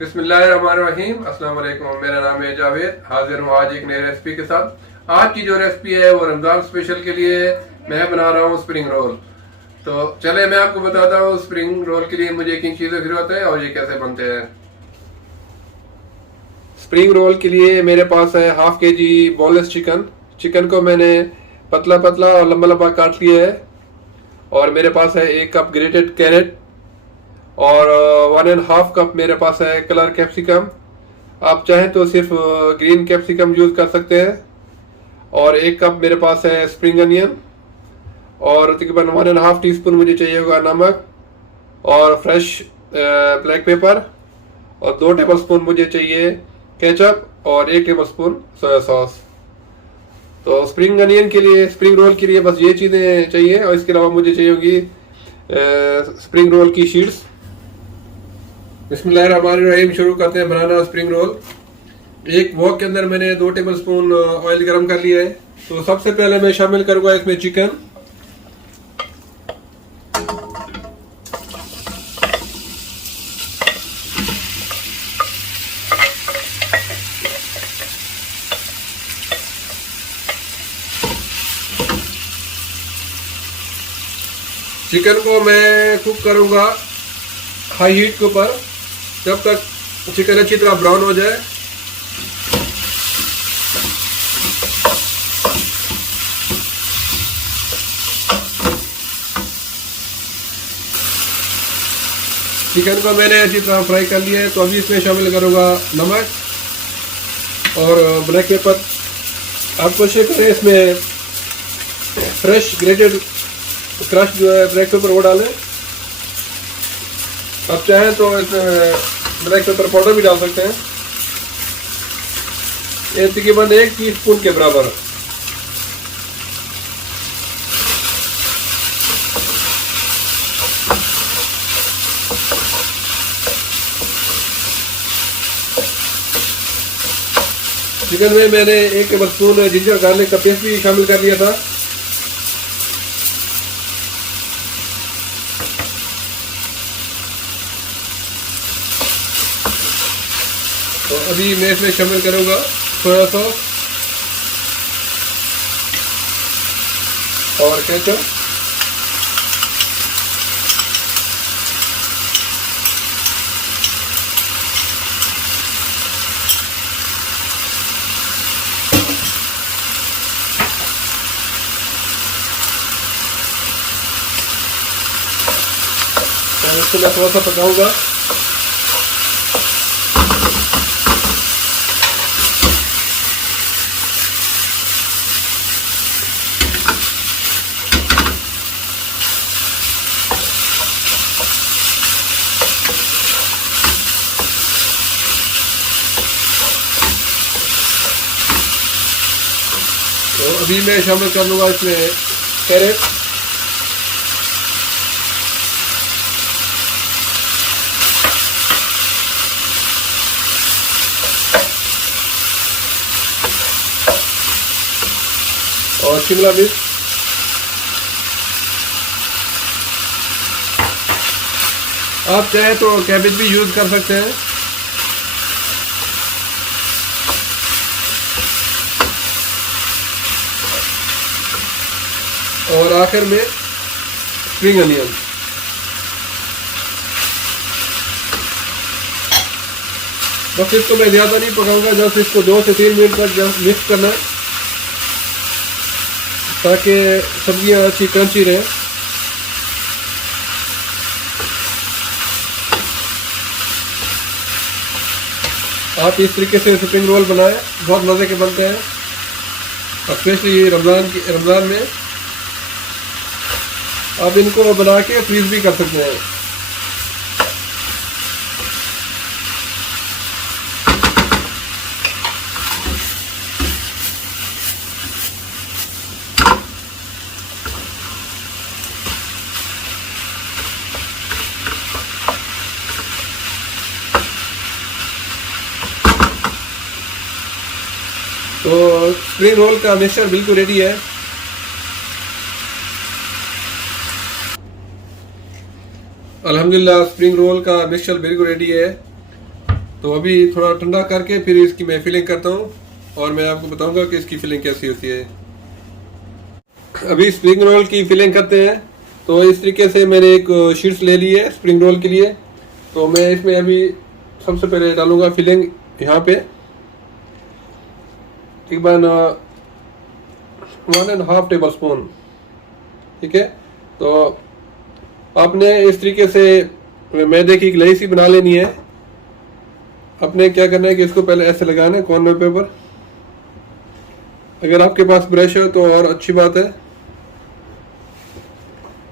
बिस्मिल्लाहिर्रहमानिर्रहीम। अस्सलाम वालेकुम। मेरा नाम है जावेद। हाजिर हूँ आज एक नई रेसिपी के साथ। आज की जो रेसिपी है वो रमज़ान स्पेशल के लिए मैं बना रहा हूँ स्प्रिंग रोल। तो चले मैं आपको बताता हूँ स्प्रिंग रोल के लिए मुझे किन चीज़ों की जरूरत है और ये कैसे बनते हैं। स्प्रिंग रोल के लिए मेरे पास है हाफ के जी बोनलेस चिकन। चिकन को मैंने पतला पतला और लंबा लंबा काट लिया है। और मेरे पास है 1 कप ग्रेटेड कैरेट और 1.5 कप मेरे पास है कलर कैप्सिकम। आप चाहें तो सिर्फ ग्रीन कैप्सिकम यूज कर सकते हैं। और 1 कप मेरे पास है स्प्रिंग अनियन और तकरीबन 1.5 टीस्पून मुझे चाहिए होगा नमक और फ्रेश ब्लैक पेपर और 2 टेबलस्पून मुझे चाहिए केचप और 1 टेबलस्पून सोया सॉस। तो स्प्रिंग अनियन के लिए, स्प्रिंग रोल के लिए बस ये चीज़ें चाहिए और इसके अलावा मुझे चाहिए होगी स्प्रिंग रोल की शीट्स। बिस्मिल्लाहिर्रहमानिर्रहीम। शुरू करते हैं बनाना स्प्रिंग रोल। एक वॉक के अंदर मैंने 2 टेबलस्पून ऑयल गरम कर लिया है। तो सबसे पहले मैं शामिल करूंगा इसमें चिकन। चिकन को मैं कुक करूंगा हाई हीट के ऊपर जब तक चिकन अच्छी तरह ब्राउन हो जाए। चिकन को मैंने अच्छी तरह फ्राई कर लिया है। तो अभी इसमें शामिल करूंगा नमक और ब्लैक पेपर। आप कोशिश करें इसमें फ्रेश ग्रेटेड क्रश जो है ब्लैक पेपर वो डालें। आप चाहें तो इसमें ब्लैक पेपर पाउडर भी डाल सकते हैं। ये तकरीबन 1 टीस्पून के बराबर। चिकन में मैंने 1 टेबलस्पून जिंजर गार्लिक का पेस्ट भी शामिल कर लिया था। तो अभी मैं इसमें शामिल करूंगा सोया सॉस और केचप। और इसको मैं थोड़ा सा पकाऊंगा। तो अभी मैं शामिल कर लूँगा इसमें कैरेट और शिमला मिर्च। आप चाहे तो कैबेज भी यूज कर सकते हैं। और आखिर में स्प्रिंग अनियन। बस इसको मैं ज़्यादा नहीं पकाऊंगा, जस्ट इसको 2 से 3 मिनट तक जस्ट मिक्स करना है ताकि सब्जियां अच्छी क्रंची रहे। आप इस तरीके से स्प्रिंग रोल बनाएं, बहुत मज़े के बनते हैं। स्पेशली रमज़ान में आप इनको बना के फ्रीज भी कर सकते हैं। तो स्प्रिंग रोल का मिक्सचर बिल्कुल रेडी है। अल्हम्दुलिल्लाह स्प्रिंग रोल का मिक्सचर बिल्कुल रेडी है। तो अभी थोड़ा ठंडा करके फिर इसकी मैं फिलिंग करता हूँ और मैं आपको बताऊंगा कि इसकी फिलिंग कैसी होती है। अभी स्प्रिंग रोल की फिलिंग करते हैं। तो इस तरीके से मैंने एक शीट्स ले ली है स्प्रिंग रोल के लिए। तो मैं इसमें अभी सबसे पहले डालूंगा फिलिंग यहाँ पे तकरीबन 1.5 टेबल स्पून। ठीक है, तो आपने इस तरीके से मैदे की एक लई सी बना लेनी है। आपने क्या करना है कि इसको पहले ऐसे लगाना है कॉर्नर पे ऊपर। अगर आपके पास ब्रश है तो और अच्छी बात है,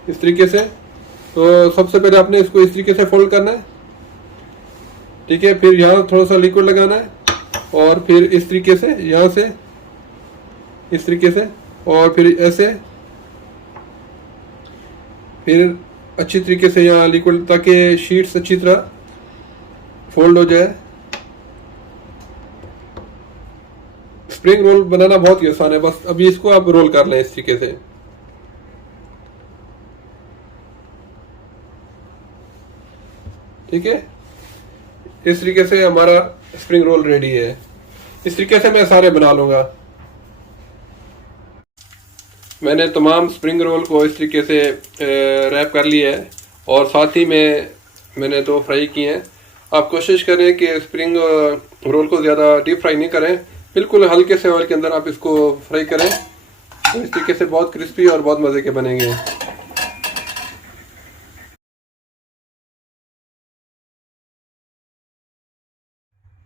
इस तरीके से। तो सबसे पहले आपने इसको इस तरीके से फोल्ड करना है। ठीक है, फिर यहाँ थोड़ा सा लिक्विड लगाना है और फिर इस तरीके से यहाँ से इस तरीके से और फिर ऐसे, फिर अच्छी तरीके से यहाँ लिक्विड ताकि शीट्स अच्छी तरह फोल्ड हो जाए। स्प्रिंग रोल बनाना बहुत ही आसान है, बस अभी इसको आप रोल कर लें इस तरीके से। ठीक है, इस तरीके से हमारा स्प्रिंग रोल रेडी है। इस तरीके से मैं सारे बना लूंगा। मैंने तमाम स्प्रिंग रोल को इस तरीके से रैप कर लिया है और साथ ही में मैंने 2 फ्राई किए हैं। आप कोशिश करें कि स्प्रिंग रोल को ज़्यादा डीप फ्राई नहीं करें, बिल्कुल हल्के से ऑयल के अंदर आप इसको फ्राई करें। तो इस तरीके से बहुत क्रिस्पी और बहुत मज़े के बनेंगे।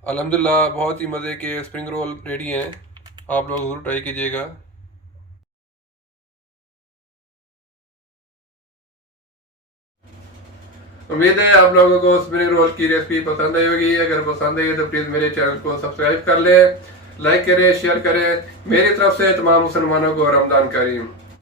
अल्हम्दुलिल्लाह बहुत ही मज़े के स्प्रिंग रोल रेडी हैं। आप लोग ज़रूर ट्राई कीजिएगा। उम्मीद है आप लोगों को स्प्रिंग रोल की रेसिपी पसंद आई होगी। अगर पसंद आई तो प्लीज़ मेरे चैनल को सब्सक्राइब कर लें, लाइक करें, शेयर करें। मेरी तरफ से तमाम मुसलमानों को रमज़ान करीम।